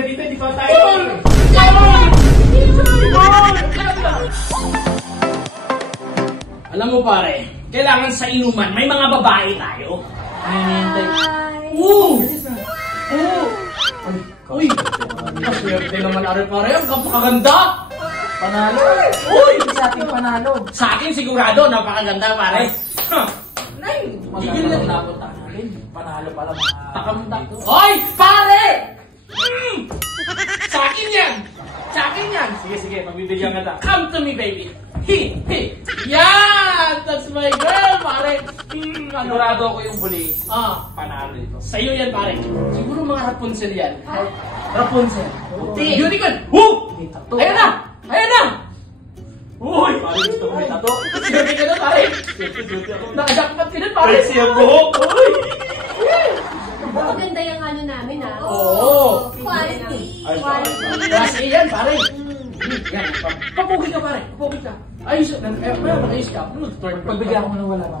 halika dito, hindi pa tayo. Alam mo pare, kailangan sa inuman may mga babae tayo. Uy! Kaswerte naman pare, ang kapakaganda! Panalo. Uy! Sa ating panalo. Sa akin sigurado, napakaganda pare. Magiging lang napunta natin. Panalo pala mga takamda ko. Hoy! Pare! Sa akin yan! Sa akin yan! Sige, pagbibigyan ka ta. Come to me, baby! Yan! That's my girl, pare! Sigurado ako yung huli. Panalo ito. Sa'yo yan, pare. Siguro mga Rapunzel yan. Rapunzel. Unicorn! Ayan na! Ayan na! Uy! Pare, gusto ko may tato. Siyempre ka na, pare! Siyempre ako. Nakajakpat ka na, pare! Ay, siya buhok! Uy! Maganda yung ano namin Oo! Quality. Class A yan, pare! Yan, papugi ka, pare! Papugi ka! Ayos, ayos ka. Pagbigyan ko na wala pa.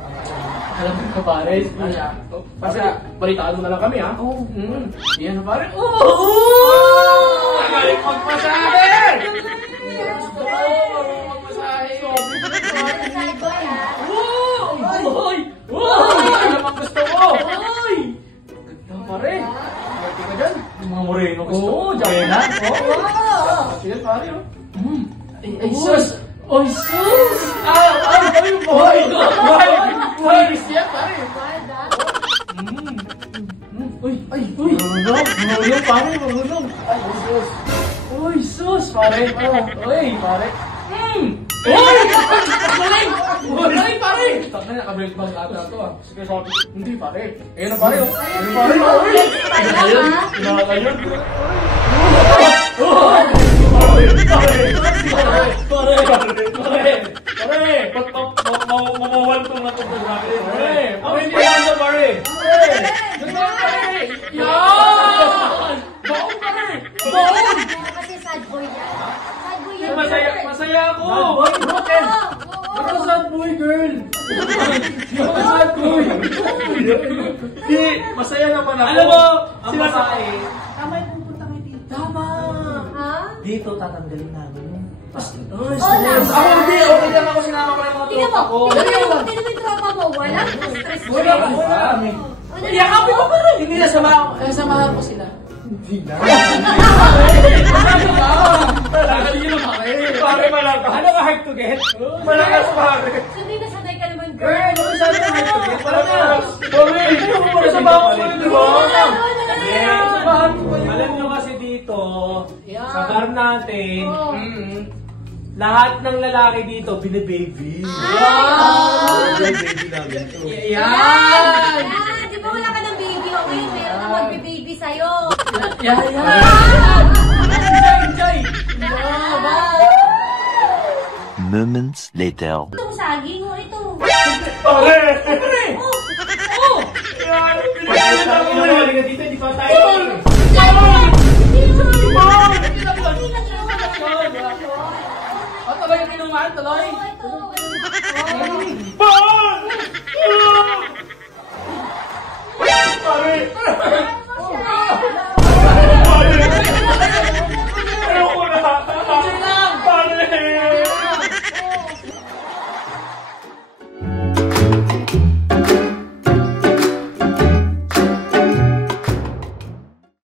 Alam mo ka, pare. Kasi balitaan mo na lang kami, ha? Oo. Yan na, pare. Magaling magpasahe! Sad boy, ha? Uy! Alam ang gusto ko! Uy! Ganda, pare. Ganda ka dyan. Yung mga moreno gusto ko. Oo, dyan na. Sige, pare, oh. Ay, sus! Ay, sus! Ay, boy! Boy! Siya, pare! Uy! Marunong, pare! Marunong! Ay, sus! Uy, sus! Pare! Uy, pare! Uy! Uy, pare! Taka na, kabalik bang ata ito, ah. Sige, sabi. Hindi, pare. Ayun na, pare, oh. Ayun, pare, uy! Kinakayon. Mamawaltong na ito po sa akin. Ako hindi naman sa pare. Ganda pare. Yan! Baon pare. Baon! Kasi sad boy yan. Sad boy yan. Masaya ako. Bakit? Ako sad boy, girl. Ako sad boy. Hindi, masaya naman ako. Alam mo, ang Sila sa babae, tama yung pupunta kayo dito. Tama. Ha? Dito tatanggalin namin yung Oo, Ako hindi, okay lang ako sinama ko ng mga Tingnan tropa mo, ko. tingnan mo yung tropa mo. Walang stress. Wala. Yakapin mo pare. Hindi na samahan ko sila. Hindi na. Tagalin mo pare. Pare malakas. Ano ka hard to get? Malakas pare. Hindi na sanay ka naman, girl. Girl, ano sabi mo hard to get? Malakas. Pare, nasama ko sa'yo, di ba? Alam nyo kasi dito, sa bar natin, lahat ng lalaki dito, bine-baby. Bine-baby namin to. Yan! Di ba wala ka ng baby? Okay, meron na magbe-baby sa'yo. Yan! Enjoy! Moments later. Itong saging, ito. Pare! Yan! Pinagpapit ako na. Halika dito, di pa tayo. Tuloy yung inuman, tuloy! Pare! Pare! Ayoko na! Pare!